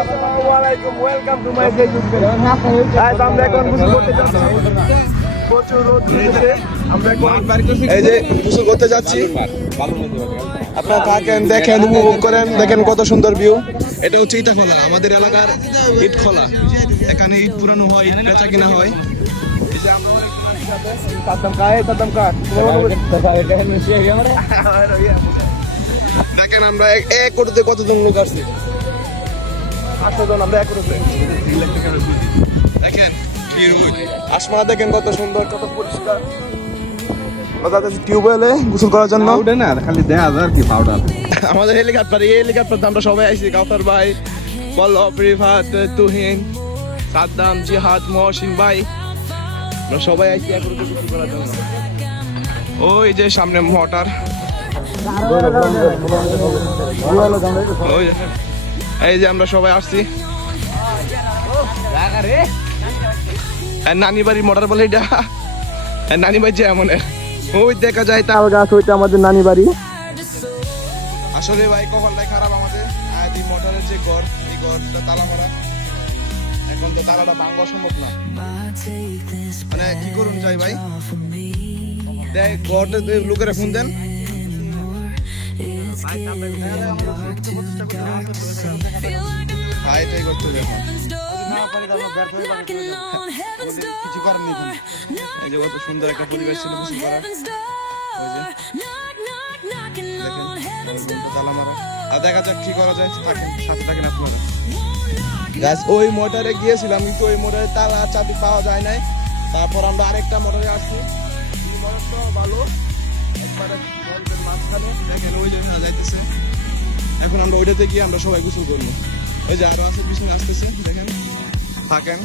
আসসালামুয়ালাইকুম, welcome to my Facebook page. Guys আমরা এখন গোসল করতে যাচ্ছি, প্রচুর রোদ উঠেছে। আমরা এখন এই যে গোসল করতে যাচ্ছি। আপনারা থাকেন, দেখেন, উপভোগ করেন, দেখেন কত সুন্দর ভিউ। এটা হচ্ছে ইটাখোলা, আমাদের এলাকার ইট খোলা। এখানে ইট পুরানো হয়, ইট বেচা কিনা হয়। এই যে আমরা সাদ্দাম কার দেখেন আমরা এক কোটিতে কতজন লোক আসছে, 800 জন। আমরা এক কোটিতে দেখেন আসমানা দেখেন কত সুন্দর, কত পরিষ্কার। টিউবওয়েলে গোসল করার জন্য না খালি দেখা যায় আর কি পাউডার। আমাদের হেলিকপ্টার, এই হেলিকপ্টার আমরা সবাই আইছি। কাউসার ভাই, পল্লব, রিফাত, তুহিন, সাদ্দাম, জিহাদ, মহসিন ভাই, আমরা সবাই আইছি এক কোটিতে গোসল করার জন্য। ওই যে সামনে মোটর, এই যে আমরা সবাই আসছি। নানি বাড়ির মোটর বলে এটা, নানি বাড়ি যে এমন ওই দেখা যায় তাল গাছ, ওইটা আমাদের নানি বাড়ি। আসলে ভাই কপালটাই খারাপ আমাদের। আজ এই মোটরের যে ঘর, এই ঘরটা তালা মারা, এখন তো তালাটা ভাঙা সম্ভব না। মানে কি করুন চাই ভাই, দেখ ঘরটা লোকেরা ফোন দেন। এটাই করতে হবে এখন। কিছু করার নেই। এই যে কত সুন্দর একটা পরিবেশ ছিল গোসল করার। ওই যে দেখেন তালা মারা। আর দেখা যাক কি করা যায়, থাকেন সাথে থাকেন আপনারা। গাছ ওই মোটরে গিয়েছিলাম, কিন্তু ওই মোটরে তালা চাবি পাওয়া যায় নাই। তারপর আমরা আরেকটা মোটরে আসছি। এই মোটরটাও ভালো, একবারে মাঝখানে দেখেন ওই যে যাইতেছে। এখন আমরা ওইটাতে গিয়ে আমরা সবাই গোসল করবো। ওই যে আরো আছে, পিছনে আসতেছে, দেখেন, থাকেন।